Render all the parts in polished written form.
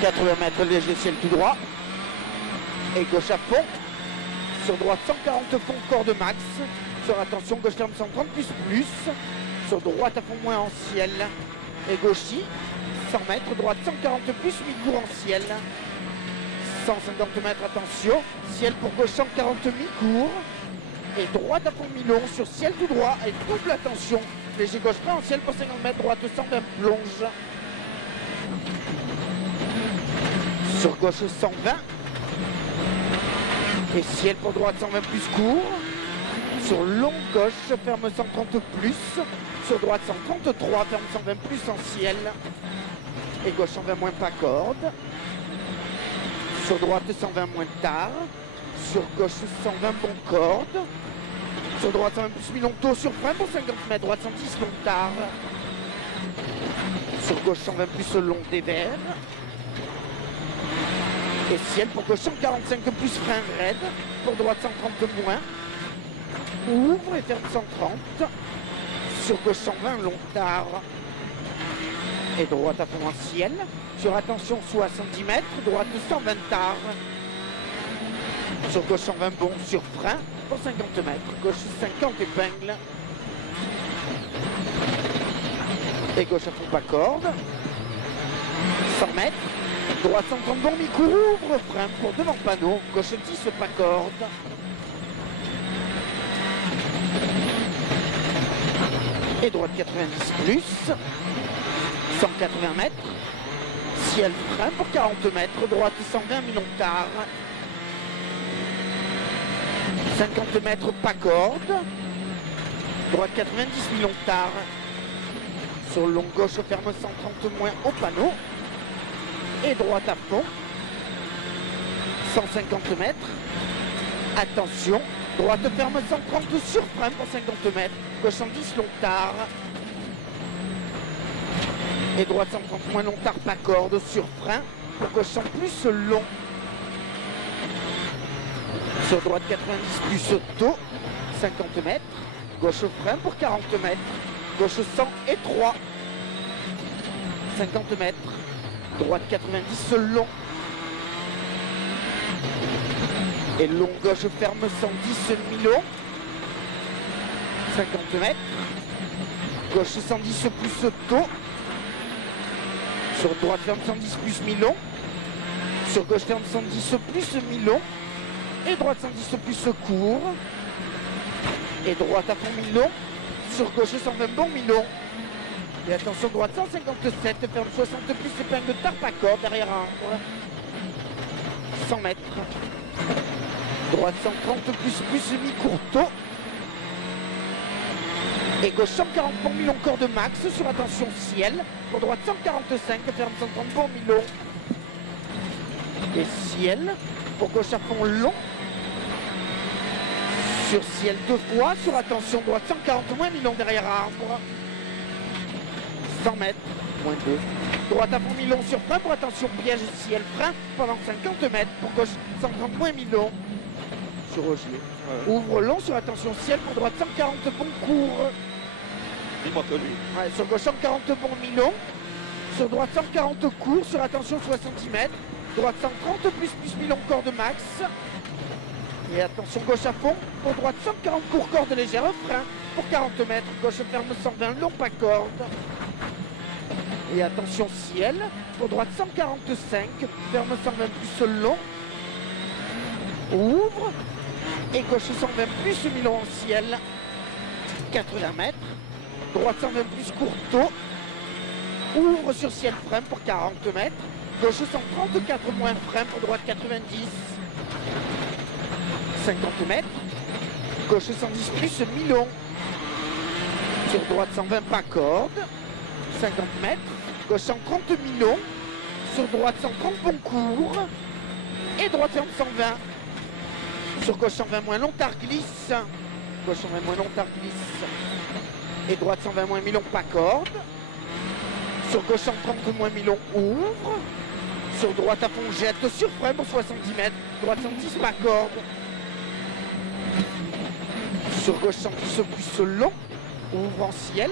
80 mètres léger ciel tout droit. Et gauche à fond. Sur droite 140 fond corde max. Sur attention gauche ferme 130 plus. Sur droite à fond moins en ciel. Et gauchis 100 mètres. Droite 140 plus mi-court en ciel. 150 mètres attention. Ciel pour gauche 140 mi-court. Et droite à fond mi-long sur ciel tout droit. Et double attention. Léger gauche plein en ciel pour 50 mètres. Droite 120 plonge. Sur gauche 120. Et ciel pour droite 120 plus court. Sur long gauche, ferme 130 plus. Sur droite 133, ferme 120 plus en ciel. Et gauche 120 moins pas corde. Sur droite 120 moins tard. Sur gauche 120 bon corde. Sur droite 120 plus mi-long tôt sur frein pour 50 mètres. Droite 110 long tard. Sur gauche 120 plus long des verts. Et ciel pour gauche 145 plus frein raide. Pour droite 130 moins. Ouvre et ferme 130. Sur gauche 120 long tard. Et droite à fond en ciel. Sur attention 70 mètres. Droite 120 tard. Sur gauche 120 bon sur frein pour 50 mètres. Gauche 50 épingle. Et gauche à fond pas corde. 100 mètres. Droite 130 bon mi-court, ouvre frein pour devant panneau. Gauche 10 pas corde. Et droite 90 plus. 180 mètres. Ciel frein pour 40 mètres. Droite 120 mi-long tard. 50 mètres pas corde. Droite 90 mi-long tard. Sur long gauche ferme 130 moins au panneau. Et droite à fond. 150 mètres. Attention. Droite ferme 130 sur frein pour 50 mètres. Gauche 110 long tard. Et droite 130 moins long tard pas corde sur frein. Pour gauche 100 plus long. Sur droite 90 plus tôt. 50 mètres. Gauche frein pour 40 mètres. Gauche 100 et 3. 50 mètres. Droite 90 long. Et long gauche ferme 110 mi-long. 50 mètres. Gauche 110 plus tôt. Sur droite ferme 110 plus mi-long. Sur gauche ferme 110 plus mi-long. Et droite 110 plus court. Et droite à fond mi-long. Sur gauche 120 bon mi-long. Et attention, droite 157, ferme 60 plus épingle de tard pas corde derrière arbre. 100 mètres. Droite 130 plus mi-courto. Et gauche 140 bon mi-long corde max sur attention ciel. Pour droite 145, ferme 130 bon mi-long. Et ciel. Pour gauche à fond long. Sur ciel deux fois, sur attention droite 140 moins mi-long derrière arbre. 100 mètres, moins 2. Droite à fond mi-long sur frein pour attention piège ciel frein pendant 50 mètres. Pour gauche 130 moins mi-long. Sur Rogier. Ouais. Ouvre long sur attention ciel pour droite 140 bon court. Dis-moi que lui. Ouais, sur gauche 140 bon mi-long. Sur droite 140 court, sur attention 70 mètres. Droite 130 plus mi-long corde max. Et attention gauche à fond. Pour droite 140 court corde légère frein. Pour 40 mètres. Gauche ferme 120 long pas corde. Et attention ciel. Pour droite 145. Ferme 120 plus long. Ouvre. Et gauche 120 plus mi-long en ciel. 80 mètres. Droite 120 plus courto. Ouvre sur ciel frein pour 40 mètres. Gauche 134 moins frein pour droite 90. 50 mètres. Gauche 110 plus mi-long. Sur droite 120 pas corde. 50 mètres. Gauche 130 mi-long. Sur droite 130 bon court. Et droite ferme 120. Sur gauche 120 moins long tard glisse. Gauche 120 moins long tard glisse. Et droite 120 moins mi-long pas corde. Sur gauche 130 moins mi-long ouvre. Sur droite à fond jette sur frein pour 70 mètres. Droite 110 pas corde. Sur gauche 110 plus long. Ouvre en ciel.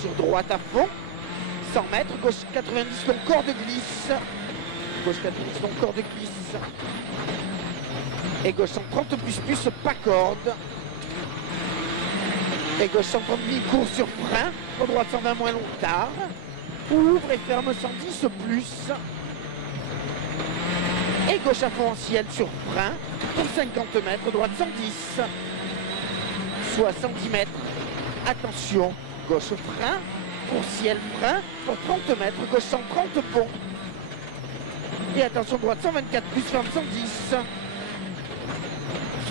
Sur droite à fond. 100 mètres. Gauche 90 long corde glisse. Gauche 90 long corde glisse. Et gauche 130 plus pas corde. Et gauche 130 mi-court sur frein. Pour droite 120 moins long tard. Ouvre et ferme 110 plus. Et gauche à fond en ciel sur frein. Pour 50 mètres, droite 110. 70 mètres. Attention, gauche frein. Pour ciel frein. Pour 30 mètres, gauche 130 pont. Et attention, droite 124 plus, ferme 110.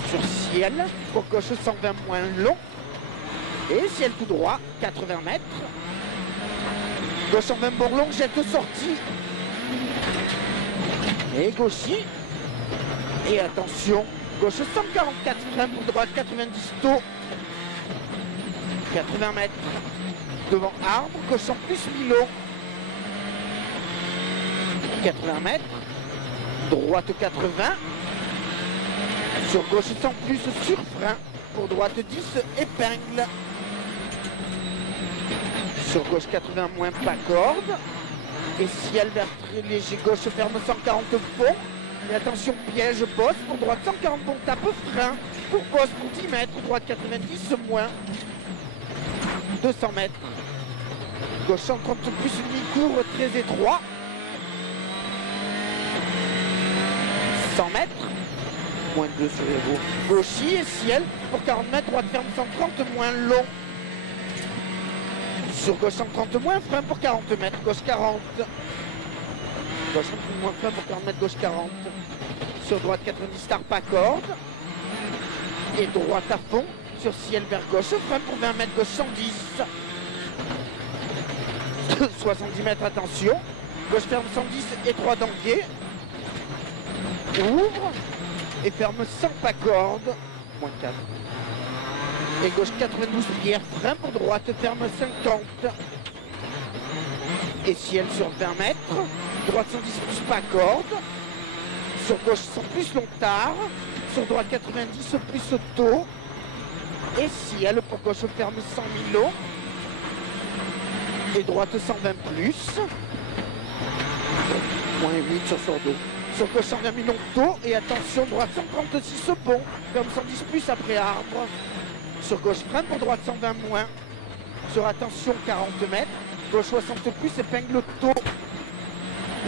Sur ciel, pour gauche 120 moins long. Et ciel tout droit, 80 mètres. Gauche 120 bon long, jette sortie. Et gauchis. Et attention, gauche 144 frein pour droite 90 taux. 80 mètres. Devant arbre, gauche en plus mi-long. 80 mètres. Droite 80. Sur gauche 100 plus sur frein. Pour droite 10 épingle. Sur gauche 80 moins pas corde. Et ciel vert très léger, gauche ferme 140 pont. Et attention piège bosse pour droite 140 pont, tape frein. Pour bosse pour 10 mètres, droite 90 moins. 200 mètres. Gauche 130 plus mi-court très étroit. 100 mètres. Moins 2 sur les roues. Gauchis et ciel pour 40 mètres, droite ferme 130 moins long. Sur gauche 130 moins frein pour 40 mètres, gauche 40. Gauche 130 moins frein pour 40 mètres, gauche 40. Sur droite 90 star pas corde. Et droite à fond. Sur ciel vers gauche, frein pour 20 mètres, gauche 110. 70 mètres, attention. Gauche ferme 110, étroit d'anguet. Ouvre. Et ferme 100 pas corde. Moins 4. Et gauche 92 pierre, frein pour droite, ferme 50. Et ciel sur 20 mètres. Droite 110 plus pas corde. Sur gauche 100 plus long tard. Sur droite 90 plus taux. Et ciel pour gauche ferme 100 000 long. Et droite 120 plus. Moins 8 sur Sordo. Sur gauche 120 000 long taux. Et attention, droite 136 pont. Ferme 110 plus après arbre. Sur gauche frein pour droite 120 moins. Sur attention 40 mètres. Gauche 60 plus, épingle taux.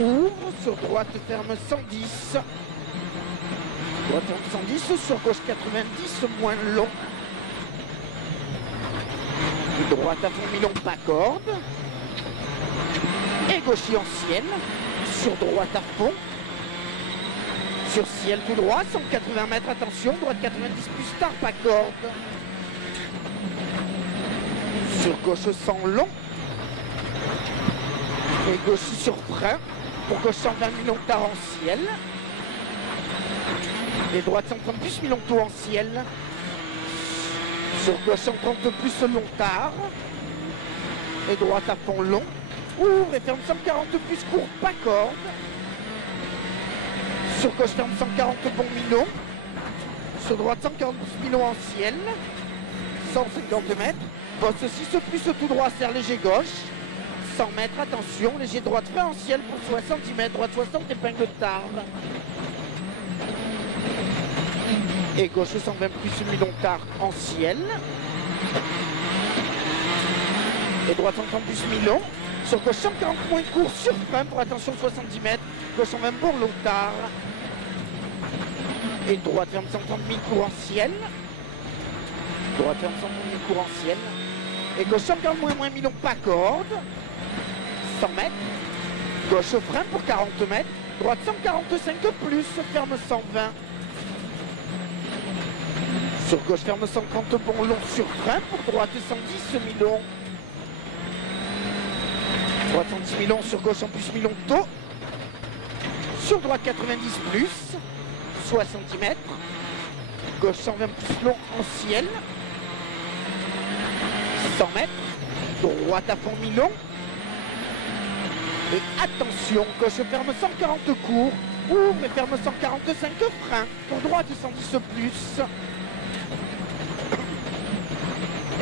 Ouvre, sur droite ferme 110. Droite ferme 110, sur gauche 90 moins long. Droite à fond mi-long pas corde. Et gauchis ancienne. Sur droite à fond. Sur ciel tout droit, 180 mètres, attention, droite 90 plus tard pas corde. Sur gauche 100 long. Et gauchis sur frein. Pour gauche 120 000 tard en ciel. Et droite 130 plus 1000 taux en ciel. Sur gauche 130 plus long tard. Et droite à fond long. Ouvre et ferme 140 plus court, pas corde. Sur gauche ferme 140 bon milon. Sur droite 140 plus milon en ciel. 150 mètres. Bosse 6 plus tout droit, serre léger gauche. 100 mètres, attention, léger droite frein en ciel pour 70 mètres. Droite 60, épingle tard. Et gauche 120 plus milon tard en ciel. Et droite 130 plus milon. Sur gauche 140 moins court sur frein pour attention 70 mètres. Gauche 120 pour long tard. Et droite ferme 130 000 cours en ciel. Droite ferme 130 000 cours en ciel. Et gauche 140 moins milon pas corde. 100 mètres. Gauche frein pour 40 mètres. Droite 145 plus, ferme 120. Sur gauche ferme 130 bon long sur frein pour droite 110 milon. Droite 110 milon sur gauche en plus milon taux. Sur droite 90 plus. 70 mètres. Gauche 120 plus long en ciel. 100 mètres. Droite à fond milon. Et attention, gauche ferme 140 court. Ouvre et ferme 145 frein. Pour droite 110 plus.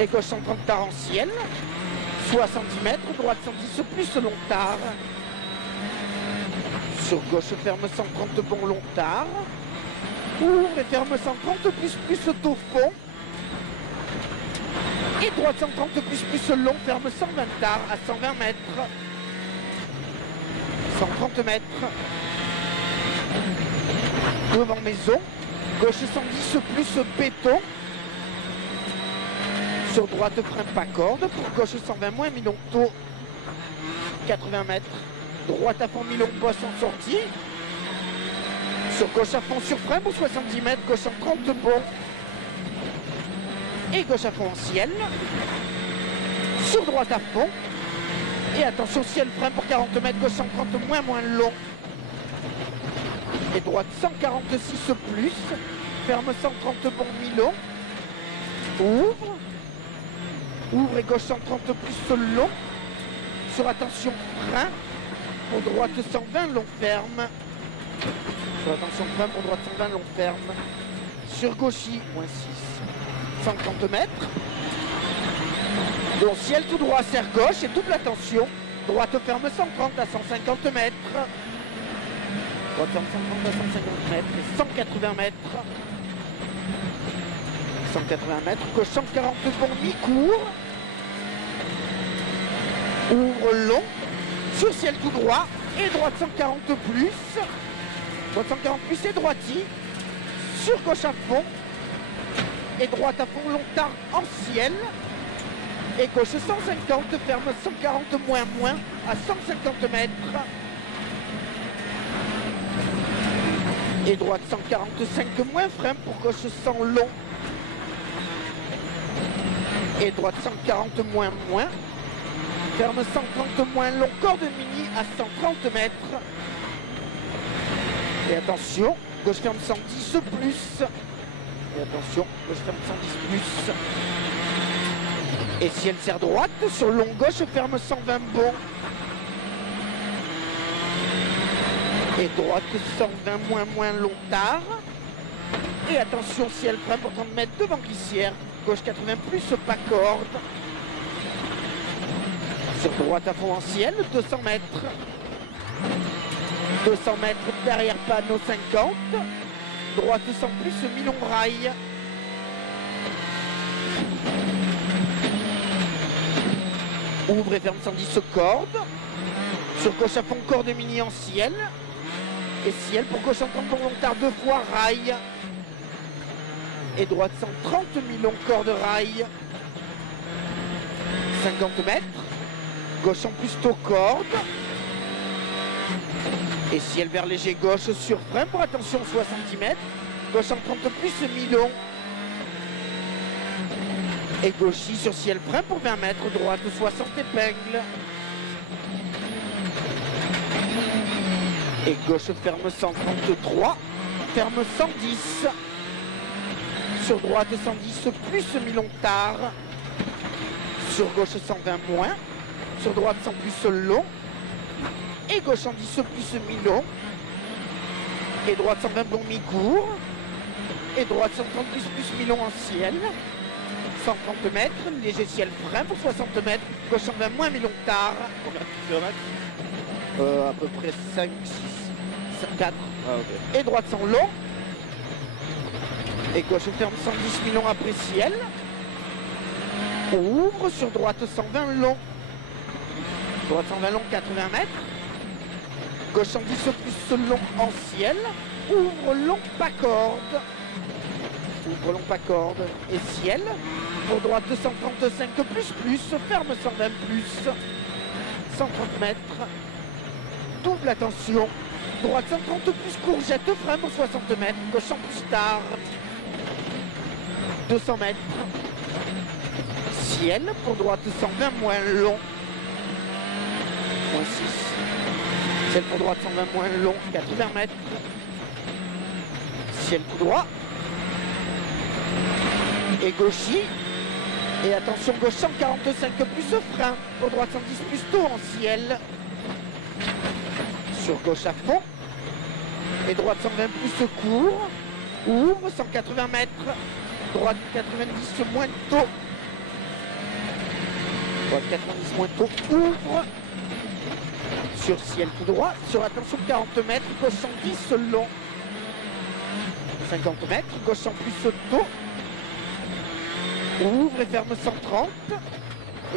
Et gauche 130 tard en ciel. 70 mètres. Droite 110 plus long tard. Sur gauche, ferme 130, bon long tard. Ouvre et ferme 130, plus au fond. Et droite 130, plus long, ferme 120 tard à 120 mètres. 130 mètres. Devant maison. Gauche 110, plus béton. Sur droite, frein pas corde. Pour gauche 120, moins mi-long taux. 80 mètres. Droite à fond, mi-long bosse en sortie. Sur gauche à fond, sur frein pour 70 mètres. Gauche en 30, bon. Et gauche à fond en ciel. Sur droite à fond. Et attention, ciel, frein pour 40 mètres. Gauche 130, moins long. Et droite 146 plus. Ferme 130, bon, mi-long. Ouvre. Ouvre et gauche 130 plus long. Sur attention, frein. Pour droite 120, long ferme. Sur attention, frein pour droite 120, long ferme. Sur gauchy, moins 6. 130 mètres. Donc ciel tout droit, serre gauche et double attention. Droite ferme 130 à 150 mètres. Droite ferme 130 à 150 mètres et 180 mètres. 180 mètres, gauche 140 bon, mi-court. Ouvre long. Sur ciel tout droit et droite 140 plus. Droite 140 plus et droiti. Sur gauche à fond. Et droite à fond, long tard en ciel. Et gauche 150, ferme 140 moins à 150 mètres. Et droite 145 moins, frein pour gauche 100 long. Et droite 140 moins. Ferme 130 moins long, corde mini à 130 mètres. Et attention, gauche ferme 110 plus. Et attention, gauche ferme 110 plus. Et ciel serre droite, sur long gauche, ferme 120 bon. Et droite 120 moins long tard. Et attention, ciel frein pour 30 mètres devant glissière. Gauche 80 plus, pas corde. Sur droite à fond en ciel, 200 mètres. 200 mètres derrière panneau 50. Droite 100 plus, mi-long rail. Ouvre et ferme 110 corde. Sur gauche à fond, corde mini en ciel. Et ciel pour gauche 130 pour long tard, 2 fois rail. Et droite 130 mi-long, corde rail. 50 mètres. Gauche en plus taux corde. Et ciel vers léger gauche sur frein pour attention 70 mètres. Gauche en 30 plus mi-long. Et gauchy sur ciel frein pour 20 mètres. Droite 60 épingles. Et gauche ferme 133. Ferme 110. Sur droite 110 plus mi-long tard. Sur gauche 120 moins. Sur droite 100 plus long. Et gauche 110 plus mi-long. Et droite 120 bon mi-court. Et droite 130 plus mi-long en ciel. 130 mètres, léger ciel frein pour 60 mètres. Gauche 120 moins mi-long tard. Combien de kilomètres? À peu près 5, 6, 4. Ah, ok. Et droite 100 long. Et gauche ferme 110 mi-long après ciel. Ouvre sur droite 120 long. Droite 120 long, 80 mètres. Gauche 110 plus long en ciel. Ouvre long, pas corde. Ouvre long, pas corde. Et ciel. Pour droite 235 plus. Ferme 120 plus. 130 mètres. Double attention. Droite 130 plus courgette. Frein pour 60 mètres. Gauche 100 plus tard. 200 mètres. Ciel. Pour droite 120 moins long. Moins 6. Ciel pour droite 120 moins long, 80 mètres. Ciel tout droit. Et gauchy. Et attention, gauche 145 plus frein. Pour droite 110 plus tôt en ciel. Sur gauche à fond. Et droite 120 plus court. Ouvre 180 mètres. Droite 90 moins tôt. Droite 90 moins tôt. Ouvre. Sur ciel tout droit, sur attention 40 mètres, gauche 110 long. 50 mètres, gauche en plus auto. Ouvre et ferme 130.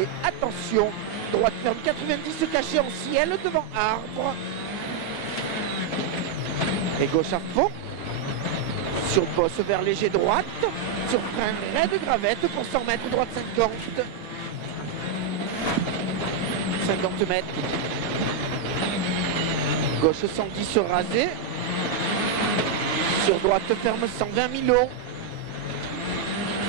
Et attention, droite ferme 90 caché en ciel devant arbre. Et gauche à fond. Sur bosse vers léger droite. Sur frein raide gravette pour 100 mètres, droite 50. 50 mètres. Gauche 110 rasé. Sur droite ferme 120 milons.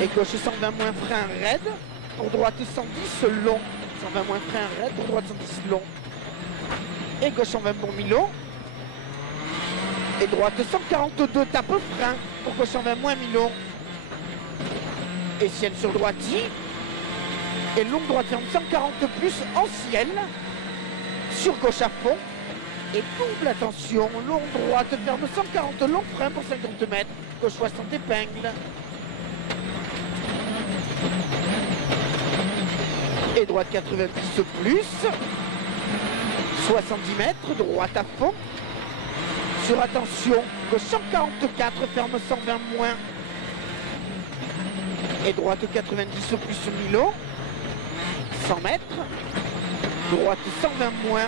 Et gauche 120 moins frein raide. Pour droite 110 long. 120 moins frein raide. Pour droite 110 long. Et gauche 120 bon milons. Et droite 142 tape frein. Pour gauche 120 moins milons. Et ciel sur droite y. Et longue droite ferme 140 plus en ciel. Sur gauche à fond. Et double attention, long droite ferme 140 long frein pour 50 mètres. Gauche 60 épingle. Et droite 90 plus. 70 mètres, droite à fond. Sur attention, gauche 144, ferme 120 moins. Et droite 90 plus Milo. 100 mètres. Droite 120 moins.